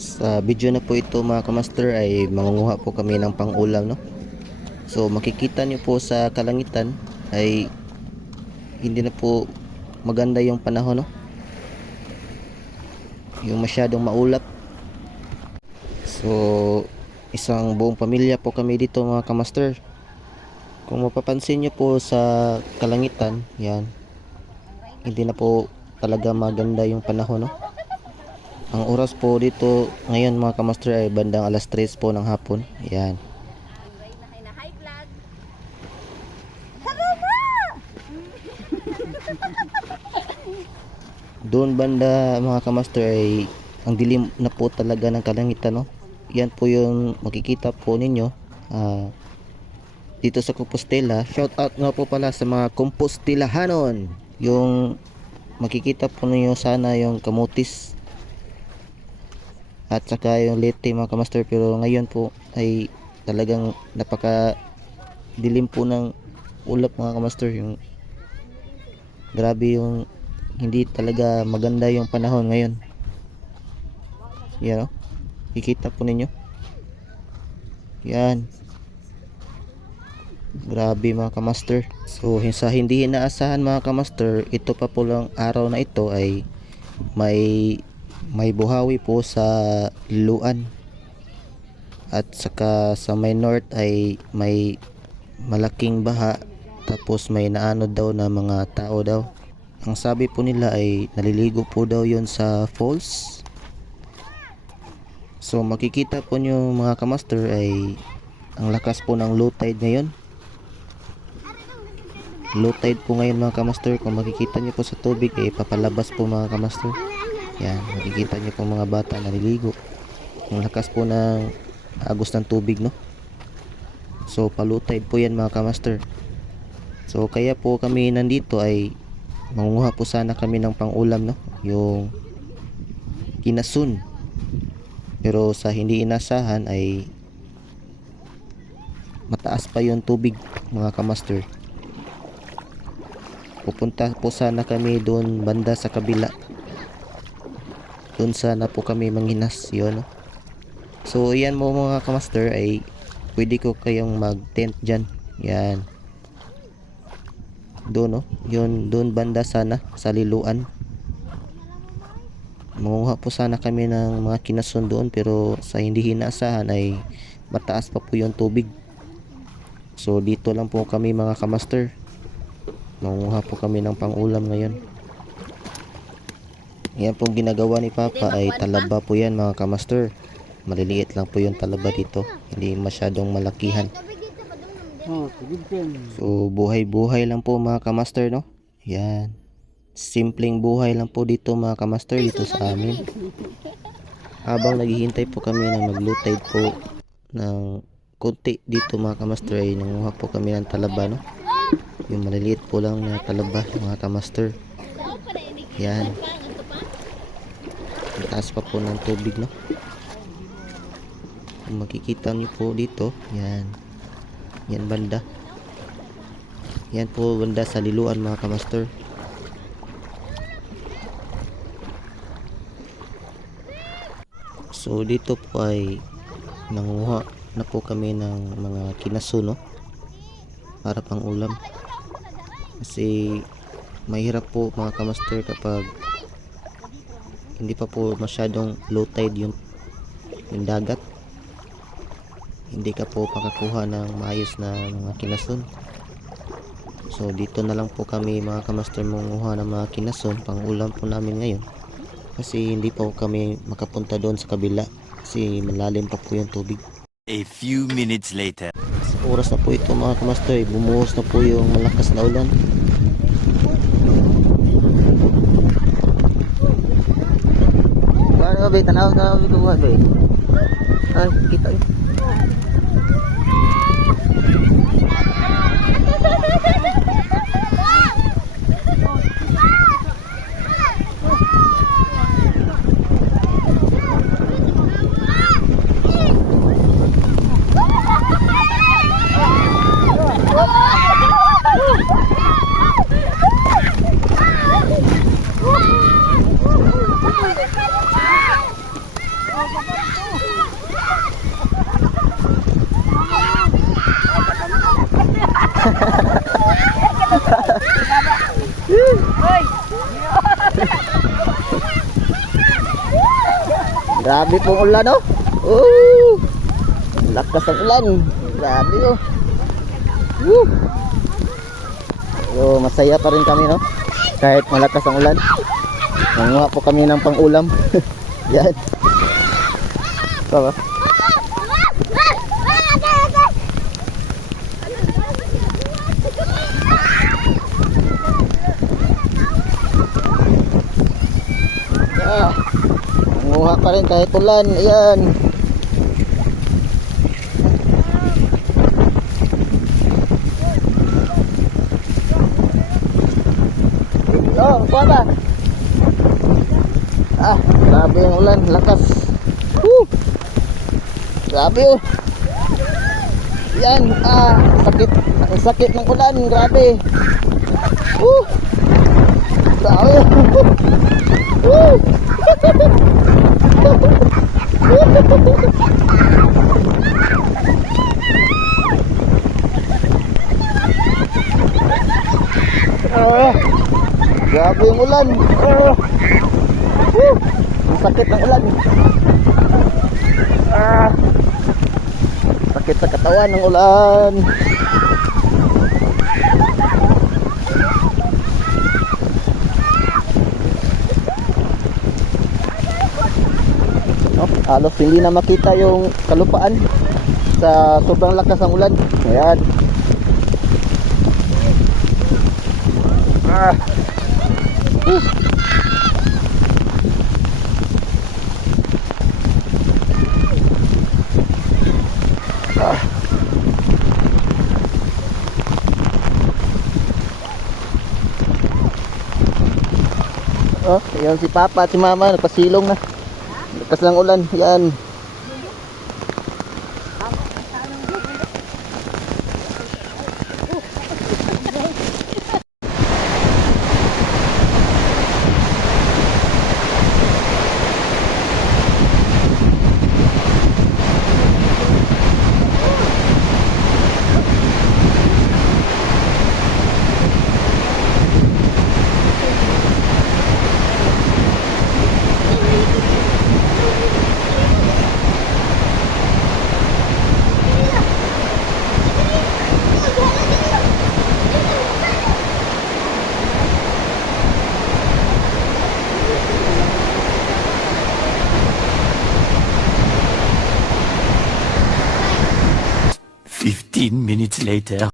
Sa video na po ito mga kamaster ay mangunguha po kami ng pang-ulam, no? So makikita nyo po sa kalangitan ay hindi na po maganda yung panahon, no? Yung masyadong maulap. So isang buong pamilya po kami dito mga kamaster. Kung mapapansin nyo po sa kalangitan, yan, hindi na po talaga maganda yung panahon, no? Ang oras po dito ngayon mga kamaster ay bandang alas 3 po ng hapon. Yan. Doon banda mga kamaster ay ang dilim na po talaga ng kalangitan, no? Yan po yung makikita po ninyo dito sa Compostela. Shout out nga po pala sa mga Compostelahanon. Yung makikita po ninyo sana yung kamutis at saka yung lete mga kamaster, pero ngayon po ay talagang napaka dilim po ng ulap mga kamaster. Yung grabe yung hindi talaga maganda yung panahon ngayon. Yan, no? Kikita po ninyo. Yan. Grabe mga kamaster. So sa hindi inaasahan mga kamaster, ito pa po lang araw na ito ay may buhawi po sa Liloan. At saka sa may north ay may malaking baha. Tapos may naanod daw na mga tao daw. Ang sabi po nila ay naliligo po daw yon sa falls. So makikita po nyo mga kamaster ay ang lakas po ng low tide ngayon. Low tide po ngayon mga kamaster. Kung makikita nyo po sa tubig ay papalabas po mga kamaster. Yan, makikita nyo po mga bata naliligo. Ang lakas po ng agos ng tubig, no? So pa-low tide po yan mga kamaster. So kaya po kami nandito ay mangunguha po sana kami ng pang-ulam, no? Yung kinasun. Pero sa hindi inasahan ay mataas pa yung tubig mga kamaster. Pupunta po sana kami doon banda sa kabila. Doon sana po kami manghinas yun, no? So yan mo mga kamaster ay pwede ko kayong mag tent dyan. Yan. Doon, no? Yun, doon banda sana sa Liloan. Manguha po sana kami ng mga kinasun doon, pero sa hindi inaasahan ay mataas pa po yung tubig. So dito lang po kami mga kamaster. Manguha po kami ng pang-ulam ngayon. Yan pong ginagawa ni Papa ay talaba po yan mga kamaster. Maliliit lang po yung talaba dito, hindi masyadong malakihan. So buhay-buhay lang po mga kamaster, no? Yan. Simpleng buhay lang po dito mga kamaster dito sa amin. Habang naghihintay po kami na mag-low tide po ng konti dito mga kamaster ay nanguha po kami ng talaba, no? Yung maliliit po lang na talaba mga kamaster. Yan. Ang taas pa po ng tubig, no? Kung makikita niyo po dito, yan. Yan banda. Yan po banda sa Liloan mga kamaster. So dito po ay nanguha na po kami ng mga kinasun, no? Para pang ulam. Kasi mahirap po mga kamaster kapag hindi pa po masyadong low tide yung dagat. Hindi ka po makakuha ng maayos na mga kinasun. So dito na lang po kami mga kamaster manguha ng mga kinasun pang ulam po namin ngayon. Kasi hindi pa po kami makapunta doon sa kabila kasi malalim pa po yung tubig. A few minutes later. Sa oras na po ito mga kamaster, bumuhos na po yung malakas na ulan. Ano ba? Tanaw ba kuha ba? Ay, kita yun. Grabe pong ulan, no? Oh! Lakas ang ulan. Grabe, oh. Woo! So, masaya pa rin kami, no? Kahit malakas ang ulan. Nanguha po kami ng pang-ulam. Yan. So, nanguha pa rin kahit ulan. Ayan. Oh, kuha ba? Ah, grabe yung ulan, lakas. Woo! Grabe, oh. Yan, sakit. Ang sakit ng ulan, grabe. Woo! Grabe. Woo! Grabe yung ulan. Ang sakit ng ulan. Sakit sa katawan ng ulan. Halos hindi na makita yung kalupaan sa sobrang lakas ng ulan. Ayan. Oh, yan si Papa at si Mama nagpasilong na. Lakas ng ulan, yan. Fifteen minutes later.